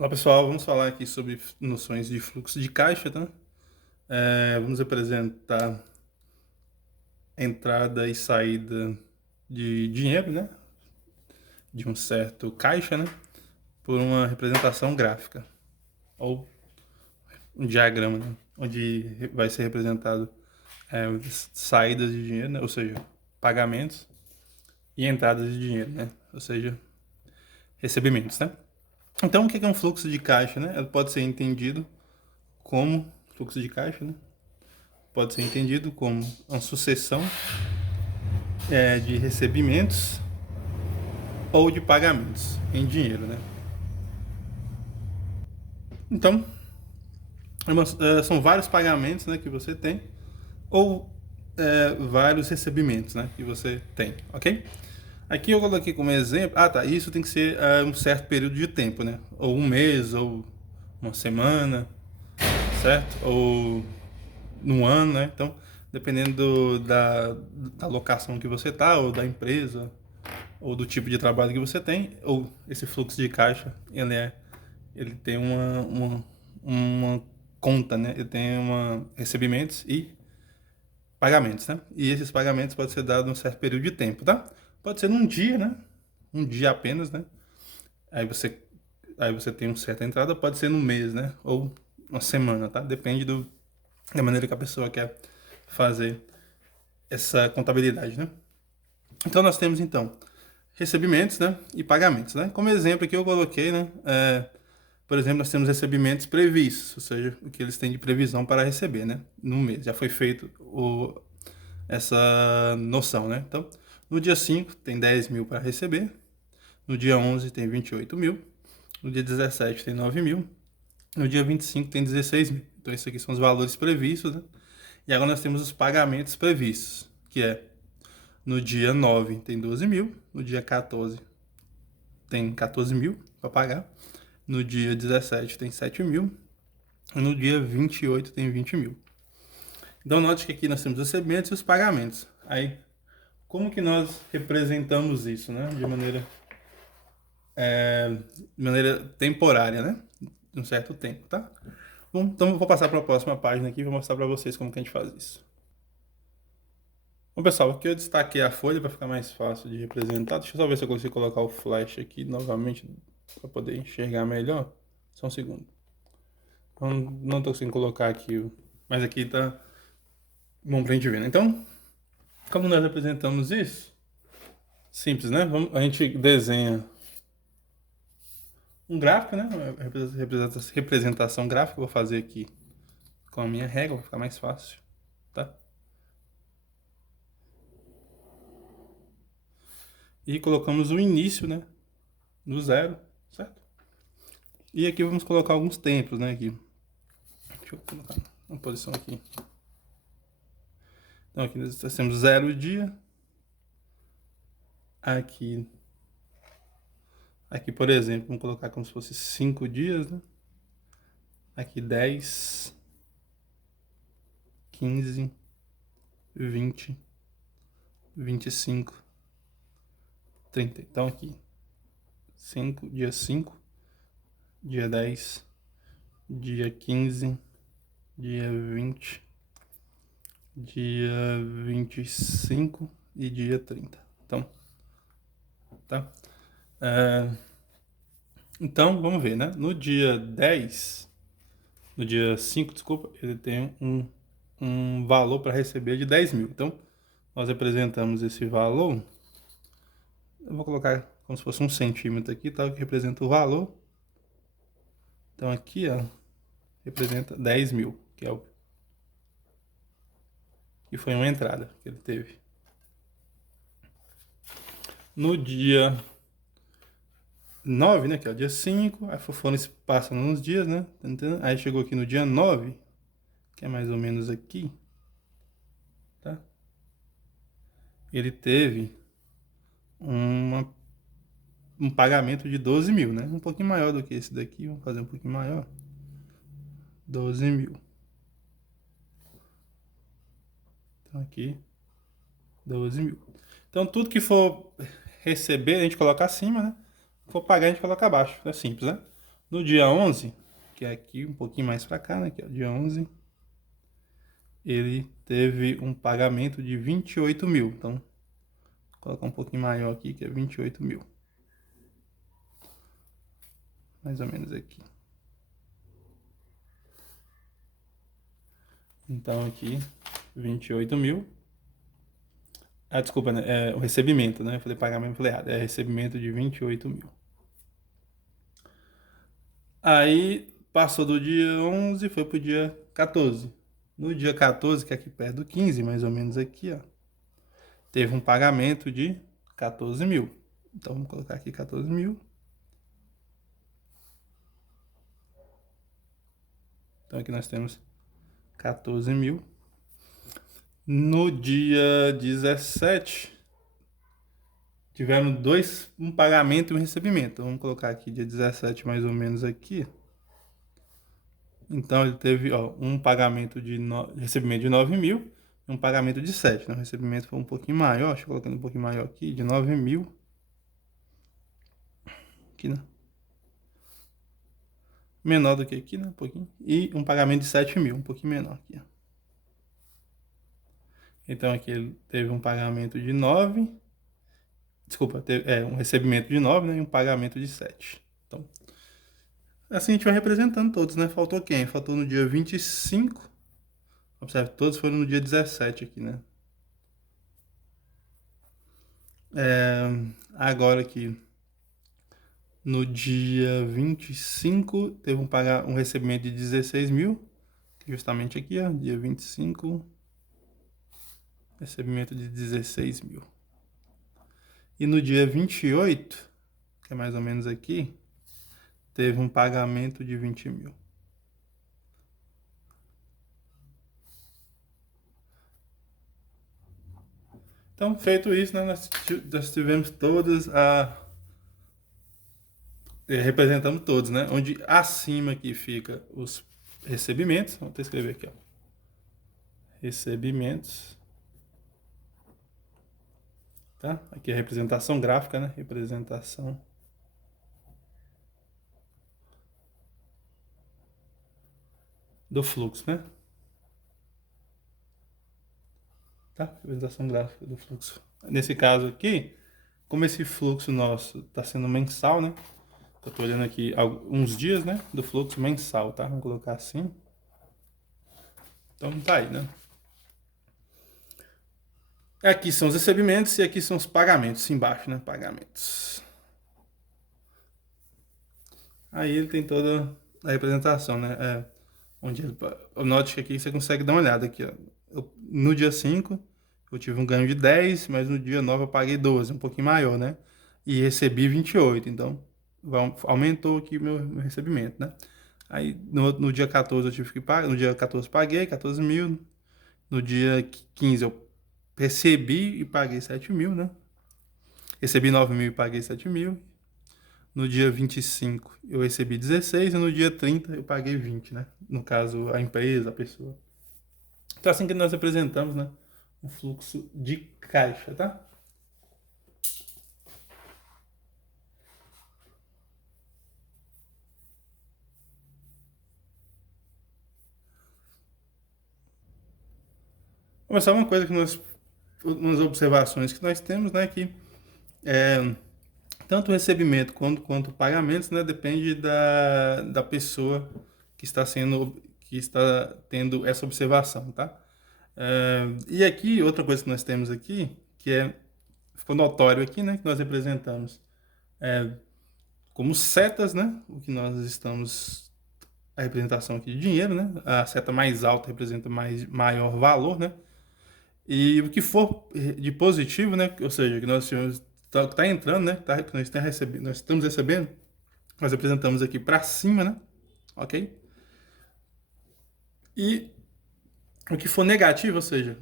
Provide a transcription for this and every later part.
Olá pessoal, vamos falar aqui sobre noções de fluxo de caixa, tá? Vamos apresentar entrada e saída de dinheiro, né? De um certo caixa, né? Por uma representação gráfica ou um diagrama, né? Onde vai ser representado saídas de dinheiro, né? Ou seja, pagamentos e entradas de dinheiro, né? Ou seja, recebimentos, né? Então, o que é um fluxo de caixa, né? Ele pode ser entendido como fluxo de caixa, né? Pode ser entendido como uma sucessão de recebimentos ou de pagamentos em dinheiro, né? Então, são vários pagamentos, né, que você tem ou vários recebimentos, né, que você tem, ok? Aqui eu coloquei como exemplo, isso tem que ser um certo período de tempo, né? Ou um mês, ou uma semana, certo? Ou num ano, né? Então, dependendo da locação que você tá, ou da empresa, ou do tipo de trabalho que você tem, ou esse fluxo de caixa, ele tem uma conta, né? Ele tem recebimentos e pagamentos, né? E esses pagamentos podem ser dados num certo período de tempo, tá? Pode ser num dia, né? Um dia apenas, né? Aí você, aí você tem uma certa entrada, pode ser num mês, né? Ou uma semana, tá? Depende da maneira que a pessoa quer fazer essa contabilidade, né? Então nós temos então recebimentos, né, e pagamentos, né? Como exemplo aqui eu coloquei, né, por exemplo, nós temos recebimentos previstos, ou seja, o que eles têm de previsão para receber, né, no mês. Já foi feito essa noção, né? Então, no dia 5 tem 10 mil para receber, no dia 11 tem 28 mil, no dia 17 tem 9 mil, no dia 25 tem 16 mil. Então, isso aqui são os valores previstos, né? E agora nós temos os pagamentos previstos, que é no dia 9 tem 12 mil, no dia 14 tem 14 mil para pagar, no dia 17 tem 7 mil, e no dia 28 tem 20 mil. Então, note que aqui nós temos os recebimentos e os pagamentos. Aí, como que nós representamos isso, né? De maneira temporária, né? De um certo tempo, tá? Bom, então eu vou passar para a próxima página aqui e vou mostrar para vocês como que a gente faz isso. Bom, pessoal, aqui eu destaquei a folha para ficar mais fácil de representar. Deixa eu só ver se eu consigo colocar o flash aqui novamente para poder enxergar melhor. Só um segundo. Não estou conseguindo colocar aqui, mas aqui tá bom pra gente ver, né? Então, como nós representamos isso? Simples, né? A gente desenha um gráfico, né? Representação gráfica. Eu vou fazer aqui com a minha régua, vai ficar mais fácil, tá? E colocamos o início, né? No zero, certo? E aqui vamos colocar alguns tempos, né? Aqui. Deixa eu colocar uma posição aqui. Então aqui nós temos 0 dia. Aqui, por exemplo, vamos colocar como se fosse 5 dias, né? Aqui 10, 15, 20, 25, 30. Então aqui, dia 5, dia 10, dia 15, dia 20, dia 25 e dia 30. Então, tá? Então, vamos ver, né? No dia 5, desculpa, ele tem um valor para receber de 10 mil. Então, nós representamos esse valor. Eu vou colocar como se fosse um centímetro aqui, tá? Que representa o valor. Então, aqui, ó, representa 10 mil, que foi uma entrada que ele teve. No dia 9, né, que é o dia 5, aí foram passando uns dias, né? Tá entendendo? Aí chegou aqui no dia 9, que é mais ou menos aqui, tá? Ele teve um pagamento de 12 mil, né? Um pouquinho maior do que esse daqui, vamos fazer um pouquinho maior. 12 mil. Então aqui, 12 mil. Então tudo que for receber, a gente coloca acima, né? For pagar, a gente coloca abaixo. É simples, né? No dia 11, que é aqui um pouquinho mais para cá, né, que é o dia 11, ele teve um pagamento de 28 mil. Então, vou colocar um pouquinho maior aqui, que é 28 mil. Mais ou menos aqui. Então, aqui, 28 mil. Ah, desculpa, né? É o recebimento, né? Eu falei pagamento, falei errado. É recebimento de 28 mil. Aí, passou do dia 11 e foi pro dia 14. No dia 14, que é aqui perto do 15, mais ou menos aqui, ó, teve um pagamento de 14 mil. Então, vamos colocar aqui 14 mil. Então, aqui nós temos 14 mil. No dia 17, tiveram um pagamento e um recebimento. Vamos colocar aqui dia 17 mais ou menos aqui. Então ele teve um pagamento de recebimento de 9 mil e um pagamento de 7. Né? O recebimento foi um pouquinho maior, deixa eu colocar um pouquinho maior aqui, de 9 mil. Aqui, né? Menor do que aqui, né? Um pouquinho. E um pagamento de 7 mil, um pouquinho menor aqui. Ó. Então aqui ele teve um pagamento de 9. Desculpa, um recebimento de 9, né? E um pagamento de 7. Então, assim a gente vai representando todos, né? Faltou quem? Faltou no dia 25. Observe, todos foram no dia 17 aqui, né? Agora aqui, no dia 25, teve um recebimento de 16 mil. Justamente aqui, ó, dia 25, recebimento de 16 mil. E no dia 28, que é mais ou menos aqui, teve um pagamento de 20 mil. Então, feito isso, né, nós tivemos todas representamos todos, né? Onde acima aqui fica os recebimentos. Vou até escrever aqui, ó. Recebimentos. Tá? Aqui é a representação gráfica, né? Representação do fluxo, né? Tá? Representação gráfica do fluxo. Nesse caso aqui, como esse fluxo nosso está sendo mensal, né? Eu tô olhando aqui uns dias, né? Do fluxo mensal, tá? Vamos colocar assim. Então tá aí, né? Aqui são os recebimentos e aqui são os pagamentos, embaixo, né? Pagamentos. Aí ele tem toda a representação, né? Onde note que aqui você consegue dar uma olhada aqui, ó. No dia 5, eu tive um ganho de 10, mas no dia 9 eu paguei 12, um pouquinho maior, né? E recebi 28, então aumentou aqui o meu recebimento, né? Aí no dia 14 eu tive que pagar, no dia 14 paguei 14 mil, no dia 15 eu recebi e paguei 7 mil, né? Recebi 9 mil e paguei 7 mil. No dia 25 eu recebi 16 e no dia 30 eu paguei 20, né? No caso, a empresa, a pessoa. Então, assim que nós apresentamos, né? O fluxo de caixa, tá? Começar uma coisa que umas observações que nós temos, né? Que tanto o recebimento quanto pagamentos, né? Depende da pessoa que está tendo essa observação, tá? E aqui, outra coisa que nós temos aqui, ficou notório aqui, né? Que nós representamos como setas, né? O que nós estamos, a representação aqui de dinheiro, né? A seta mais alta representa maior valor, né? E o que for de positivo, né? Ou seja, que nós tá entrando, né? Que nós estamos recebendo, nós representamos aqui para cima, né? Ok? E o que for negativo, ou seja,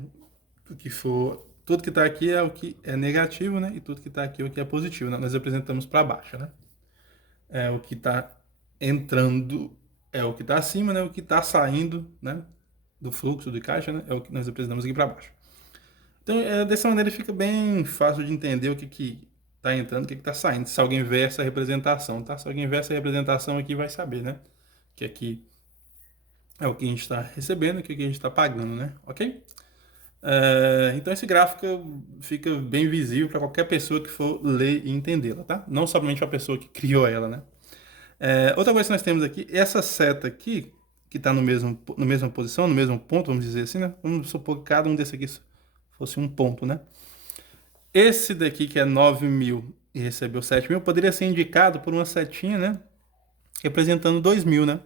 o que for tudo que está aqui é o que é negativo, né? E tudo que está aqui é o que é positivo, né? Nós representamos para baixo, né? O que está entrando é o que está acima, né? O que está saindo, né? Do fluxo de caixa, né? É o que nós representamos aqui para baixo. Então, dessa maneira fica bem fácil de entender o que está está entrando, o que está saindo. Se alguém ver essa representação, tá? Se alguém ver essa representação aqui, vai saber, né? Que aqui é o que a gente está recebendo, que aqui a gente está pagando, né? Ok? Então esse gráfico fica bem visível para qualquer pessoa que for ler e entendê-la, tá? Não somente a pessoa que criou ela, né? Outra coisa que nós temos aqui, essa seta aqui, que está no na mesma posição, no mesmo ponto, vamos dizer assim, né? Vamos supor que cada um desse aqui fosse um ponto, né? Esse daqui, que é 9.000 e recebeu 7.000, poderia ser indicado por uma setinha, né? Representando 2.000, né?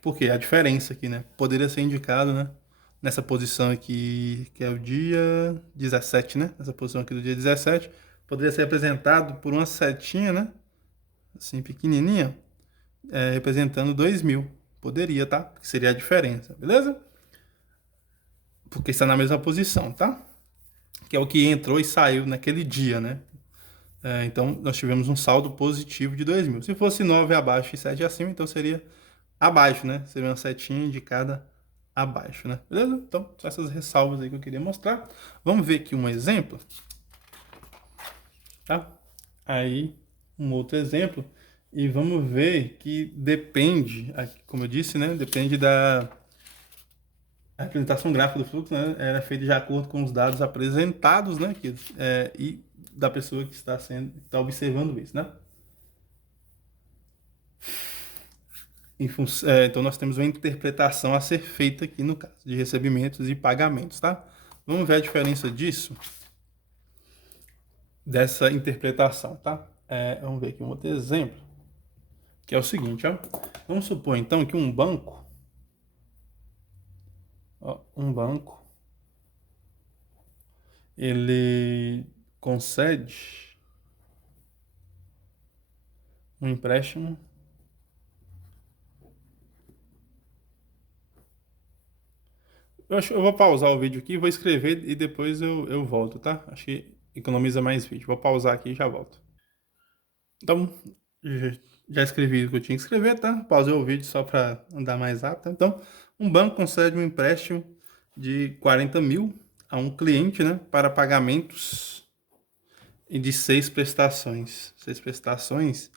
Por quê? A diferença aqui, né? Poderia ser indicado, né? Nessa posição aqui, que é o dia 17, né? Nessa posição aqui do dia 17, poderia ser representado por uma setinha, né? Assim, pequenininha, representando 2.000. Poderia, tá? Que seria a diferença, beleza? Porque está na mesma posição, tá? Que é o que entrou e saiu naquele dia, né? Então, nós tivemos um saldo positivo de 2.000. Se fosse 9 abaixo e 7 acima, então seria abaixo, né? Seria uma setinha indicada abaixo, né? Beleza? Então, são essas ressalvas aí que eu queria mostrar. Vamos ver aqui um exemplo, tá? Aí, um outro exemplo. E vamos ver que depende, como eu disse, né? Depende a representação gráfica do fluxo, né? Ela é feita de acordo com os dados apresentados, né? E da pessoa que está observando isso, né? Então, nós temos uma interpretação a ser feita aqui no caso de recebimentos e pagamentos, tá? Vamos ver a diferença disso, dessa interpretação, tá? Vamos ver aqui um outro exemplo, que é o seguinte, ó. Vamos supor, então, que um banco, ele concede um empréstimo eu vou pausar o vídeo aqui, vou escrever e depois eu volto, tá? Acho que economiza mais vídeo. Vou pausar aqui e já volto. Então, já escrevi o que eu tinha que escrever, tá? Pausei o vídeo só para andar mais rápido. Então, um banco concede um empréstimo de 40.000 a um cliente, né? Para pagamentos de 6 prestações. 6 prestações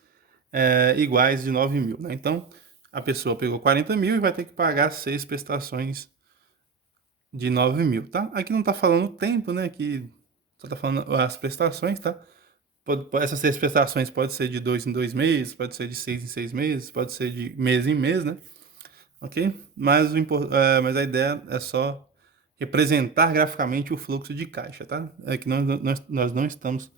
iguais de 9.000, né? Então, a pessoa pegou 40.000 e vai ter que pagar 6 prestações de 9.000, tá? Aqui não tá falando o tempo, né? Aqui só tá falando as prestações, tá? Essas 6 prestações pode ser de 2 em 2 meses, pode ser de 6 em 6 meses, pode ser de mês em mês, né? Ok? Mas a ideia é só representar graficamente o fluxo de caixa, tá? É que nós não estamos...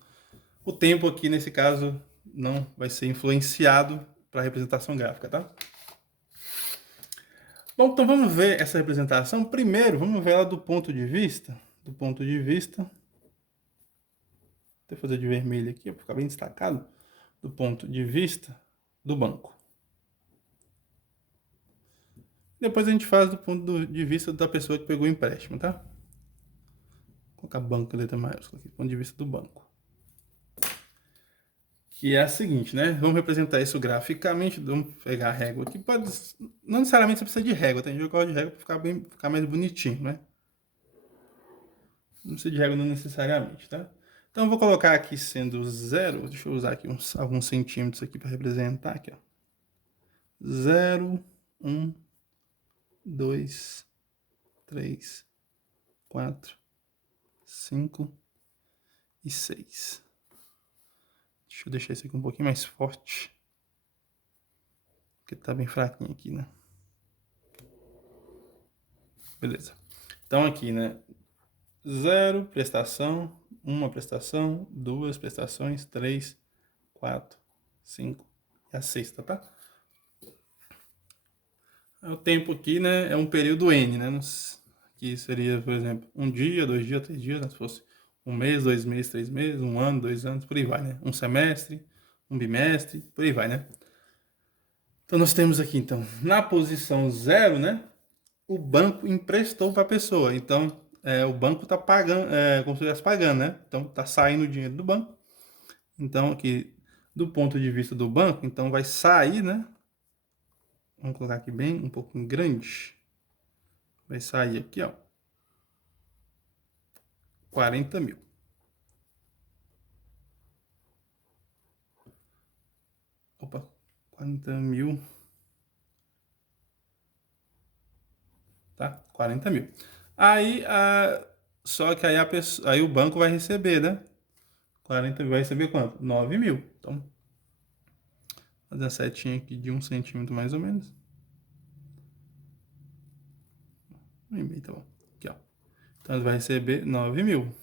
O tempo aqui, nesse caso, não vai ser influenciado para a representação gráfica, tá? Bom, então vamos ver essa representação. Primeiro, vamos ver ela do ponto de vista. Vou fazer de vermelho aqui, para ficar bem destacado. Do ponto de vista do banco. Depois a gente faz do ponto de vista da pessoa que pegou o empréstimo, tá? Vou colocar banco, letra maiúscula aqui, ponto de vista do banco. Que é a seguinte, né? Vamos representar isso graficamente. Vamos pegar a régua aqui. Não necessariamente você precisa de régua, tem gente que gosta de régua para ficar mais bonitinho, né? Não precisa de régua não necessariamente, tá? Então eu vou colocar aqui sendo 0, deixa eu usar aqui alguns centímetros aqui para representar aqui, ó. 0, 1, 2, 3, 4, 5 e 6. Deixa eu deixar isso aqui um pouquinho mais forte. Porque tá bem fraquinho aqui, né? Beleza. Então aqui, né? 0 prestação, 1 prestação, 2 prestações, 3, 4, 5 e a sexta, tá? O tempo aqui, né, é um período N, né? Que seria, por exemplo, 1 dia, 2 dias, 3 dias, né? Se fosse 1 mês, 2 meses, 3 meses, 1 ano, 2 anos, por aí vai, né? 1 semestre, 1 bimestre, por aí vai, né? Então nós temos aqui, então, na posição 0, né? O banco emprestou para a pessoa. Então, o banco está pagando, como se estivesse pagando, né? Então, está saindo o dinheiro do banco. Então, aqui, do ponto de vista do banco, então vai sair, né? Vamos colocar aqui bem, um pouquinho grande. Vai sair aqui, ó. 40.000. Opa, 40 mil. Tá? 40 mil. Aí, só que aí, aí o banco vai receber, né? 40 mil vai receber quanto? 9 mil. Então, fazer a setinha aqui de 1 centímetro mais ou menos. 1,5, tá bom. Aqui, ó. Então, ele vai receber 9 mil.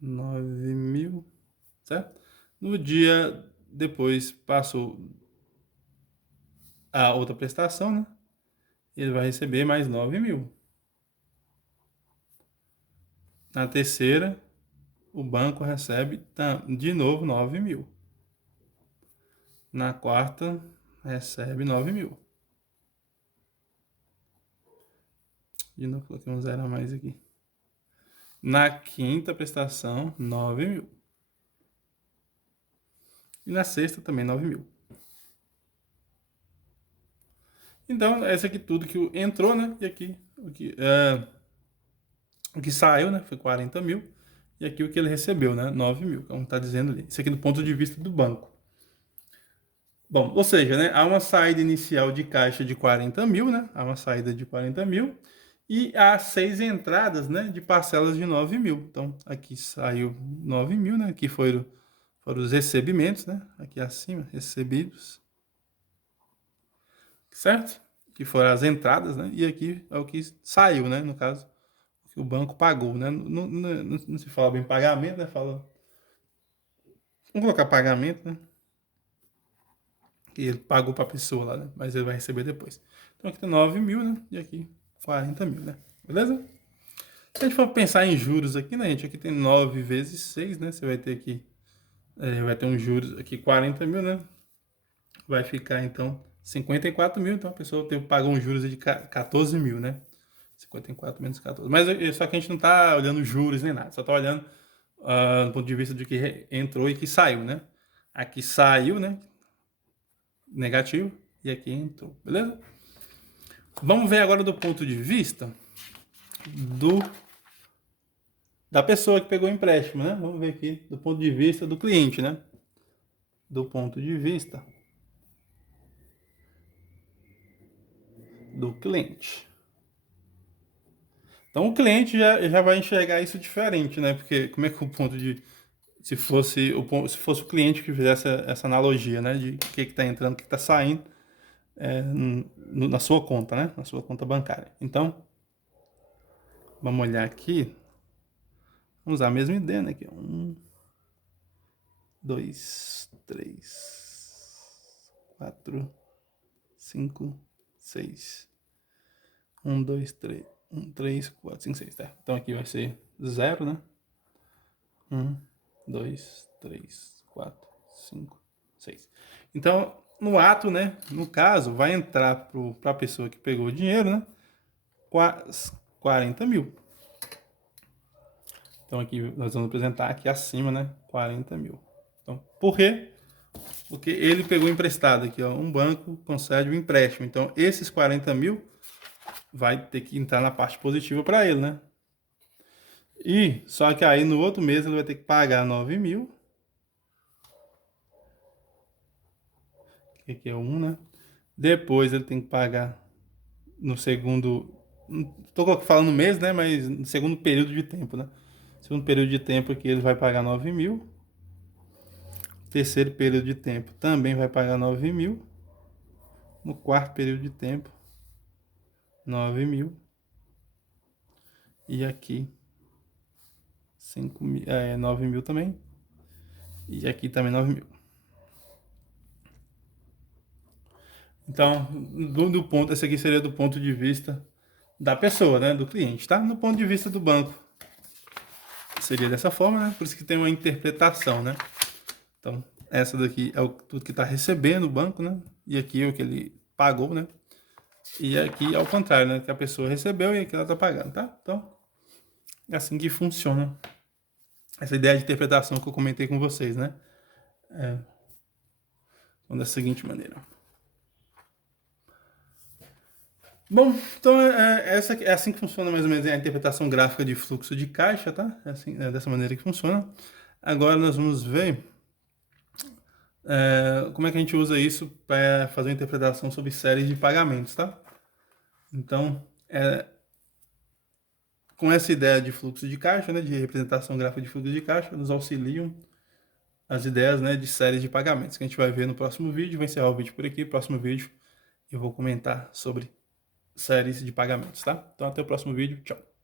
9 mil, certo? No dia depois passou a outra prestação, né? Ele vai receber mais 9 mil. Na terceira, o banco recebe de novo 9 mil. Na quarta, recebe 9 mil. De novo, coloquei um zero a mais aqui. Na quinta prestação, 9 mil. E na sexta também 9 mil. Então, essa aqui tudo que entrou, né? E aqui o que saiu, né? Foi 40 mil. E aqui o que ele recebeu, né? 9 mil, como está dizendo ali. Isso aqui do ponto de vista do banco. Bom, ou seja, né? Há uma saída inicial de caixa de 40 mil, né? Há uma saída de 40 mil. E há 6 entradas, né? De parcelas de 9 mil. Então, aqui saiu 9 mil, né? Aqui foram os recebimentos, né? Aqui acima, recebidos. Certo? Que foram as entradas, né? E aqui é o que saiu, né? No caso, o que o banco pagou, né? Não se fala bem pagamento, né? Fala... Vamos colocar pagamento, né? Que ele pagou para a pessoa lá, né? Mas ele vai receber depois. Então aqui tem 9 mil, né? E aqui 40 mil, né? Beleza? Se a gente for pensar em juros aqui, né, gente? Aqui tem 9 vezes 6, né? Você vai ter aqui... vai ter um juros aqui 40 mil, né? Vai ficar, então, 54 mil. Então a pessoa pagou um juros de 14 mil, né? 54 menos 14. Mas só que a gente não está olhando juros nem nada. Só está olhando do ponto de vista de que entrou e que saiu, né? Aqui saiu, né? Negativo. E aqui entrou. Beleza? Vamos ver agora do ponto de vista da pessoa que pegou o empréstimo, né? Vamos ver aqui do ponto de vista do cliente, né? Do ponto de vista do cliente. Então o cliente já vai enxergar isso diferente, né? Porque como é que o ponto de... Se fosse o cliente que fizesse essa analogia, né? De o que está entrando, o que está saindo na sua conta, né? Na sua conta bancária. Então, vamos olhar aqui. Vamos usar a mesma ideia, né? Aqui, 1, 2, 3, 4, 5, 6. 1, 2, 3. 1, 3, 4, 5, 6. Tá. Então aqui vai ser 0, né? 1, 2, 3, 4, 5, 6. Então, no ato, né? No caso, vai entrar para a pessoa que pegou o dinheiro, né? 40 mil. Então aqui nós vamos apresentar aqui acima, né? 40 mil. Então, por quê? Porque ele pegou emprestado aqui, ó. Um banco concede um empréstimo. Então, esses 40 mil vai ter que entrar na parte positiva para ele, né? E só que aí no outro mês ele vai ter que pagar 9 mil. Que aqui é 1, né? Depois ele tem que pagar no segundo... Não tô falando mês, né? Mas no segundo período de tempo, né? Segundo período de tempo aqui ele vai pagar 9 mil. Terceiro período de tempo também vai pagar 9 mil. No quarto período de tempo, 9 mil. E aqui 5 mil, 9 mil também. E aqui também 9 mil. Então, esse aqui seria do ponto de vista da pessoa, né? Do cliente, tá? No ponto de vista do banco, seria dessa forma, né? Por isso que tem uma interpretação, né? Então, essa daqui é tudo que está recebendo o banco, né? E aqui é o que ele pagou, né? E aqui ao contrário, né? Que a pessoa recebeu e aqui ela está pagando, tá? Então, é assim que funciona essa ideia de interpretação que eu comentei com vocês, né? Então, da seguinte maneira. Bom, então essa é assim que funciona mais ou menos a interpretação gráfica de fluxo de caixa, tá? É dessa maneira que funciona. Agora nós vamos ver como é que a gente usa isso para fazer uma interpretação sobre séries de pagamentos, tá? Então, com essa ideia de fluxo de caixa, né, de representação gráfica de fluxo de caixa, nos auxiliam as ideias, né, de séries de pagamentos, que a gente vai ver no próximo vídeo. Vou encerrar o vídeo por aqui. Próximo vídeo eu vou comentar sobre séries de pagamentos, tá? Então, até o próximo vídeo. Tchau.